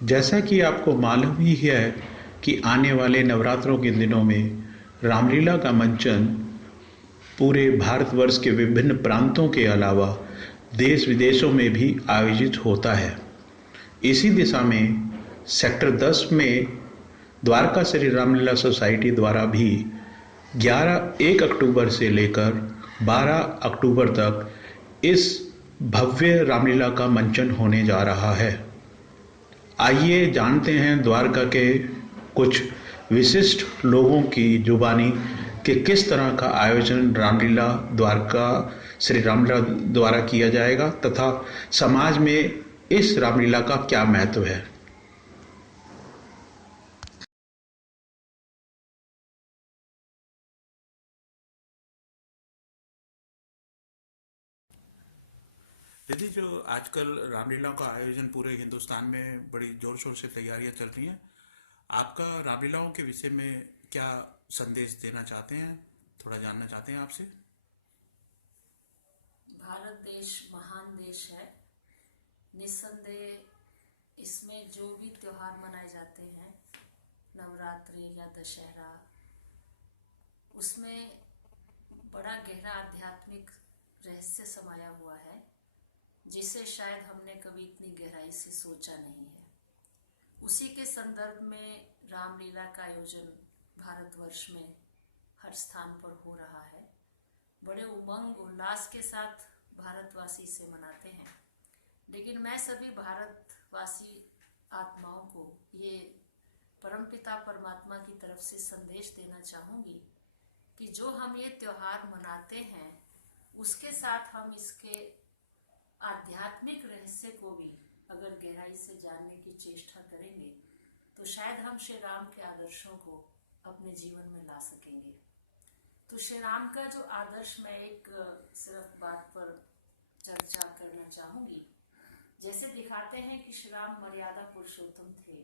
जैसा कि आपको मालूम ही है कि आने वाले नवरात्रों के दिनों में रामलीला का मंचन पूरे भारतवर्ष के विभिन्न प्रांतों के अलावा देश विदेशों में भी आयोजित होता है। इसी दिशा में सेक्टर 10 में द्वारका श्री रामलीला सोसाइटी द्वारा भी 1 अक्टूबर से लेकर 12 अक्टूबर तक इस भव्य रामलीला का मंचन होने जा रहा है। आइए जानते हैं द्वारका के कुछ विशिष्ट लोगों की जुबानी कि किस तरह का आयोजन रामलीला द्वारका श्री रामलीला द्वारा किया जाएगा तथा समाज में इस रामलीला का क्या महत्व है। दीदी, जो आजकल रामलीला का आयोजन पूरे हिंदुस्तान में बड़ी जोर शोर से तैयारियां चल रही हैं, आपका रामलीलाओं के विषय में क्या संदेश देना चाहते हैं, थोड़ा जानना चाहते हैं आपसे। भारत देश महान देश है। निस्संदेह इसमें जो भी त्योहार मनाए जाते हैं, नवरात्रि या दशहरा, उसमें बड़ा गहरा आध्यात्मिक रहस्य समाया हुआ है, जिसे शायद हमने कभी इतनी गहराई से सोचा नहीं है। उसी के संदर्भ में रामलीला का आयोजन भारतवर्ष में हर स्थान पर हो रहा है। बड़े उमंग उल्लास के साथ भारतवासी इसे मनाते हैं। लेकिन मैं सभी भारतवासी आत्माओं को ये परमपिता परमात्मा की तरफ से संदेश देना चाहूँगी कि जो हम ये त्योहार मनाते हैं, उसके साथ हम इसके आध्यात्मिक रहस्य को भी अगर गहराई से जानने की चेष्टा करेंगे तो शायद हम श्री राम के आदर्शों को अपने जीवन में ला सकेंगे। तो श्री राम का जो आदर्श, मैं एक सिर्फ बात पर चर्चा करना चाहूंगी। जैसे दिखाते हैं कि श्री राम मर्यादा पुरुषोत्तम थे,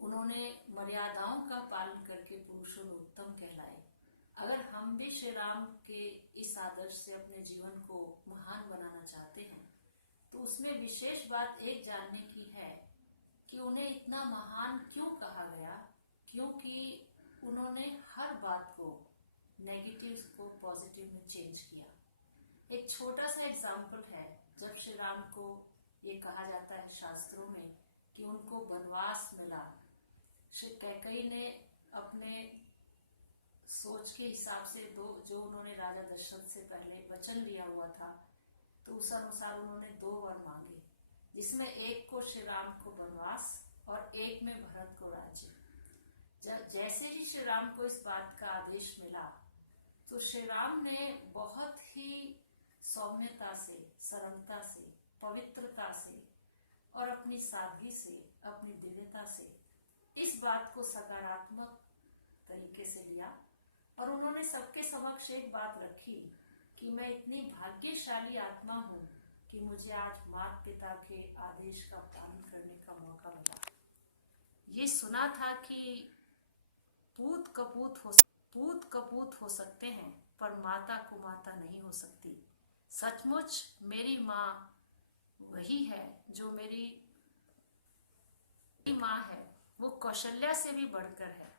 उन्होंने मर्यादाओं का पालन करके पुरुषों में उत्तम कहलाए। अगर हम भी श्री राम के इस आदर्श से अपने जीवन को महान बनाना चाहते हैं तो उसमें विशेष बात एक जानने की है कि उन्हें इतना महान क्यों कहा गया, क्योंकि उन्होंने हर बात को नेगेटिव को पॉजिटिव में चेंज किया। एक छोटा सा एग्जाम्पल है, जब श्री राम को ये कहा जाता है शास्त्रों में कि उनको वनवास मिला, श्री कैकेयी ने अपने सोच के हिसाब से जो उन्होंने राजा दशरथ से पहले वचन लिया हुआ था, तो उस अनुसार उन्होंने 2 वर मांगे, जिसमें एक को श्री राम को वनवास और एक में भरत को राज्य। जैसे ही श्री राम को इस बात का आदेश मिला तो श्री राम ने बहुत ही सौम्यता से, सरलता से, पवित्रता से और अपनी सादगी से, अपनी दिव्यता से इस बात को सकारात्मक तरीके से लिया और उन्होंने सबके समक्ष एक बात रखी कि मैं इतनी भाग्यशाली आत्मा हूं कि मुझे आज माता पिता के आदेश का पालन करने का मौका मिला। ये सुना था कि पूत कपूत हो सकते हैं पर माता कुमाता नहीं हो सकती। सचमुच मेरी माँ वही है जो मेरी माँ है, वो कौशल्या से भी बढ़कर है।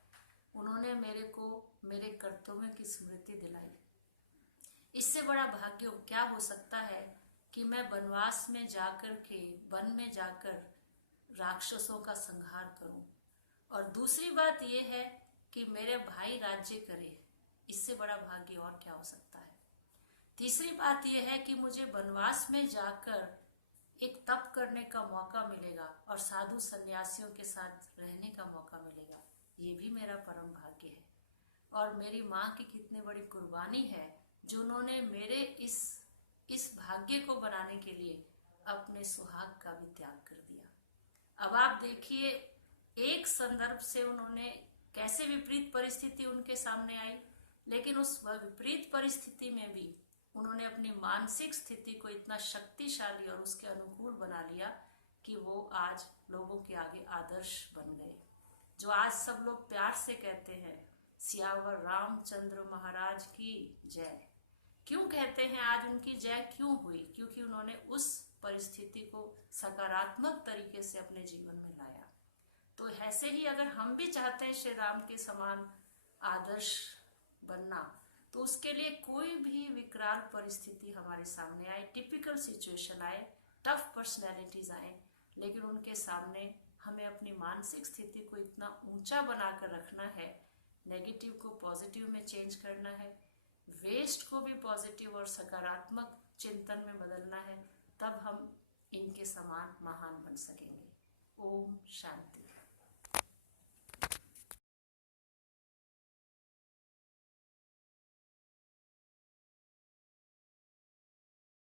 उन्होंने मेरे को मेरे कर्तव्यों की स्मृति दिलाई। इससे बड़ा भाग्य क्या हो सकता है कि मैं वनवास में जाकर के, वन में जाकर राक्षसों का संहार करूं। और दूसरी बात यह है कि मेरे भाई राज्य करे। इससे बड़ा भाग्य और क्या हो सकता है। तीसरी बात यह है कि मुझे वनवास में जाकर एक तप करने का मौका मिलेगा और साधु सन्यासियों के साथ रहने का मौका मिलेगा। ये भी मेरा परम भाग्य है। और मेरी माँ की कितनी बड़ी कुर्बानी है जो उन्होंने मेरे इस भाग्य को बनाने के लिए अपने सुहाग का भी त्याग कर दिया। अब आप देखिए, एक संदर्भ से उन्होंने कैसे विपरीत परिस्थिति उनके सामने आई, लेकिन उस विपरीत परिस्थिति में भी उन्होंने अपनी मानसिक स्थिति को इतना शक्तिशाली और उसके अनुकूल बना लिया कि वो आज लोगों के आगे आदर्श बन गए। जो आज सब लोग प्यार से कहते हैं, सियावर रामचंद्र महाराज की जय। क्यों कहते हैं आज उनकी जय क्यों हुई? क्योंकि उन्होंने उस परिस्थिति को सकारात्मक तरीके से अपने जीवन में लाया। तो ऐसे ही अगर हम भी चाहते हैं श्री राम के समान आदर्श बनना, तो उसके लिए कोई भी विकराल परिस्थिति हमारे सामने आए, टिपिकल सिचुएशन आए, टफ पर्सनैलिटीज आए, लेकिन उनके सामने हमें अपनी मानसिक स्थिति को इतना ऊंचा बनाकर रखना है, नेगेटिव को पॉजिटिव में चेंज करना है, वेस्ट को भी पॉजिटिव और सकारात्मक चिंतन में बदलना है, तब हम इनके समान महान बन सकेंगे। ओम शांति।